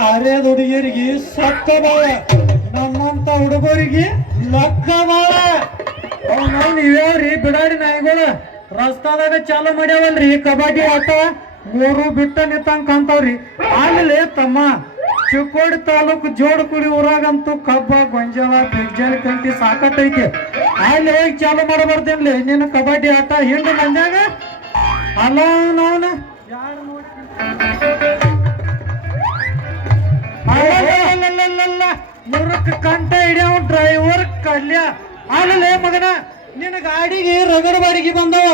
ಹರಿಯದ ಹುಡುಗಿಯರಿಗೆ ಸಕ್ಕ ಬಾಳ, ನಮ್ಮಂತ ಹುಡುಗರಿಗೆ ಲಕ್ಕ ಬಾಳ. ನಾವು ನೀವ್ಯಾವ್ರಿ ಬಿಡಾಡಿ ನಾಯಿಗಳು ರಸ್ತಾದಾಗ ಚಾಲು ಮಾಡ್ಯಾವಲ್ರಿ ಕಬಡ್ಡಿ ಆಟ, ಮೂರು ಬಿಟ್ಟ ನಿಂತಂಗ್ ಕಾಣ್ತಾವ್ರಿ. ಆಮೇಲೆ ತಮ್ಮ ಚಿಕ್ಕೋಡಿ ತಾಲೂಕು ಜೋಡಕುಡಿ ಊರಾಗಂತೂ ಕಬ್ಬ ಗೊಂಜಾಳ ಬಿಜ್ಜಾಳ ಕಂಟಿ ಸಾಕಟ್ಟೈತಿ. ಅಲ್ಲಿ ಹೋಗಿ ಚಾಲು ಮಾಡಬಾರ್ದೇನ್ಲಿ ನೀನು ಕಬಡ್ಡಿ ಆಟ ಹಿಂಡು ಮಂದ್ಯಾಗ ಅಲ್ಲ ನಾವನ ಮುರಕ್ ಕಂಠ ಹಿಡಿಯವ ಡ್ರೈವರ್ ಕಲ್ಯ ಅಲ್ಲೇ ಮಗನ. ನಿನ್ನ ಗಾಡಿಗೆ ರಗಡ ಬಾಡಿಗೆ ಬಂದವ,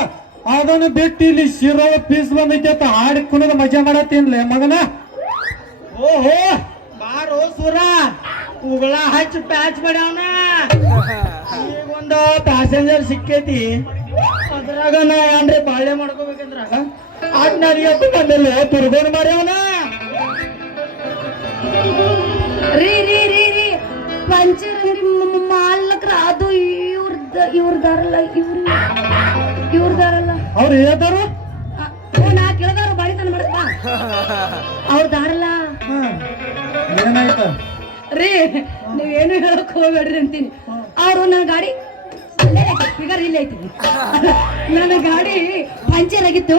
ಅದನ್ನು ಬಿಟ್ಟು ಇಲ್ಲಿ ಶಿರಳ ಪೀಸ್ ಬಂದೈತಿ ಅಂತ ಹಾಡಿ ಕುಣಿದ ಮಜಾ ಮಾಡತ್ತೀನ್ಲೇ ಮಗನ. ಓಹೋ ಬಾರೋ ಸೂರ ಉಗಳ ಹಚ್ಚಿ ಪ್ಯಾಚ್ ಮಾಡ್ಯಾವನ. ಈಗೊಂದು ಪ್ಯಾಸೆಂಜರ್ ಸಿಕ್ಕೈತಿ, ಅದ್ರಾಗ ನಾ ಏನ್ರಿ ಬಾಳೆ ಮಾಡ್ಕೋಬೇಕಂದ್ರ ಅದ್ನಾರಿಗೆ ಬಂದಿಲ್ಲ ತುರ್ಗೊಂಡ್ ಮಾಡ್ಯಾವನ. ರೀ ರೀ ರೀ ರೀ ಪಂಚರ್ ಅಂಗಡಿ ಮಾಲಕ್ರ ಅದು ಇವ್ರದಾರಲ್ಲ ಇವ್ರದಾರಲ್ಲ ಅವ್ರು ಹೇಳ್ತಾರ. ನಾ ಕೇಳದಾರ ಬಾಡಿ ತನ ಮಾಡಪ್ಪ ಅವ್ರದಾರಲ್ಲ. ಏನಾಯ್ತ ರೀ ನೀವೇನು ಹೇಳಕ್ ಹೋಗ್ಬೇಡ್ರಿ ಅಂತೀನಿ. ಅವ್ರು ನನ್ನ ಗಾಡಿ ಫಿಗರ್ ಇಲ್ಲ ಐತಿ, ನನ್ನ ಗಾಡಿ ಪಂಚರ್ ಆಗಿತ್ತು,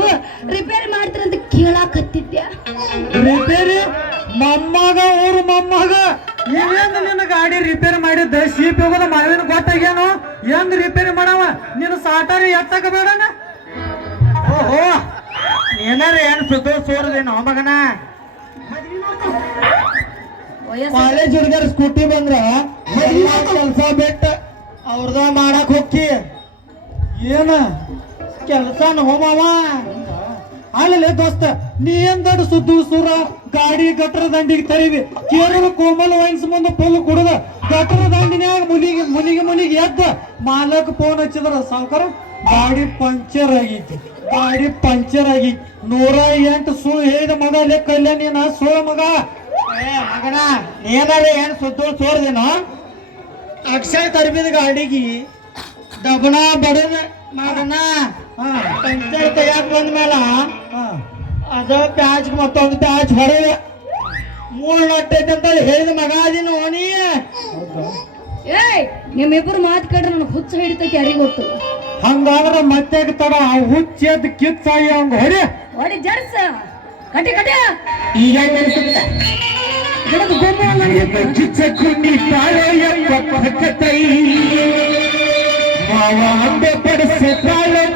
ರಿಪೇರಿ ಮಾಡ್ತೀರಂತ ಕೇಳಾಕತ್ತಿದ್ಯಾ. ರಿಪೇರಿ ಮೊಮ್ಮಗ ಊರು ಮೊಮ್ಮಗ ನೀವೇನು ನಿನ್ನ ಗಾಡಿ ರಿಪೇರಿ ಮಾಡಿದ್ದ ಸೀಪ್ ಹೋಗೋದ ಮಾವಿನ ಗೊತ್ತಾಗ್ಯಾನು ಹೆಂಗ್ ರಿಪೇರಿ ಮಾಡವ ನೀನು ಸಾಟಾರಿ ಎತ್ತಕ ಬೇಡನ. ಓಹೋ ಏನಾರ ಏನ್ ಸುತ್ತ ಸೋರದೇನೋ ಮಗನ. ಕಾಲೇಜ್ ಹುಡುಗರ ಸ್ಕೂಟಿ ಬಂದ್ರ ಕೆಲ್ಸ ಬಿಟ್ಟ ಅವ್ರದ ಮಾಡಕ್ ಹೋಗಿ ಏನ ಕೆಲ್ಸನ ಹೋಮವ. ಅಲ್ಲೇ ದೋಸ್ತ ನೀ ಏನ್ ದೊಡ್ಡ ಸುದ್ದು ಸುರ ಗಾಡಿ ಗಟ್ರ ದಂಡಿಗೆ ತರಿವಿ ಕೇರಳ ಕೋಮಲ್ ವೈನ್ಸ್ ಮುಂದೆ ಫುಲ್ ಕುಡದ ಗಟ್ರ ದಂಡಿನ್ಯಾಗ ಮುನಿಗೆ ಎದ್ದ ಮಾಲಕ್ ಫೋನ್ ಹಚ್ಚಿದ್ರ ಸಾವುಕಾರ ಗಾಡಿ ಪಂಚರ್ ಆಗೈತಿ, ಗಾಡಿ ಪಂಚರ್ ಆಗಿ 108 ಸುಳ್ಳು ಹೇಳಿದ ಮಗ ಅಲ್ಲೇ ಕಲ್ಯ ನೀನ ಸುಳ್ಳು ಮಗ. ಮಗನ ಏನಾರ ಏನ್ ಸುತ್ತ ಸೋರ್ದೇನೋ. ಅಕ್ಷಯ್ ತರ್ಬಿದ ಗಾಡಿಗೆ ದಬಣ ಬಡದ ಮಗನ ಪಂಚರ್ ತೆಗ್ಯಾಕ್ ಬಂದ್ಮೇಲ ಅದ ಪ್ಯಾಚ್ ಮತ್ತೊಂದು ಪ್ಯಾಚ್ ಹೊರಗೆ 3 ನಟ್ಟೈತೆ ಅಂತ ಹೇಳಿದ ಮಗ ಅದಿನ ಓನಿ. ಏಯ್ ನಿಮ್ಮಿಬ್ಬರು ಮಾತು ಕೇಳ್ರೆ ನನಗೆ ಹುಚ್ಚ ಹಿಡಿತೈತಿ ಯಾರಿಗೆ ಗೊತ್ತು. ಹಂಗಾದ್ರ ಮತ್ತೆ ತಡ ಹುಚ್ಚೆದ್ ಕಿತ್ತಾಗಿ ಹಂಗ ಹೊಡಿ ಜರ್ಸ ಕಟ್ಟಿ ಕಟ್ಟಿ ಈಗ ಕಿಚ್ಚಕುನಿ ತಾಳಯ್ಯೈ ಮಾವ ಪಡಿಸಿ ತಾಳೈ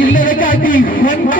ಇಲ್ಲದ ಗಾಡಿ ಹೊಂಟ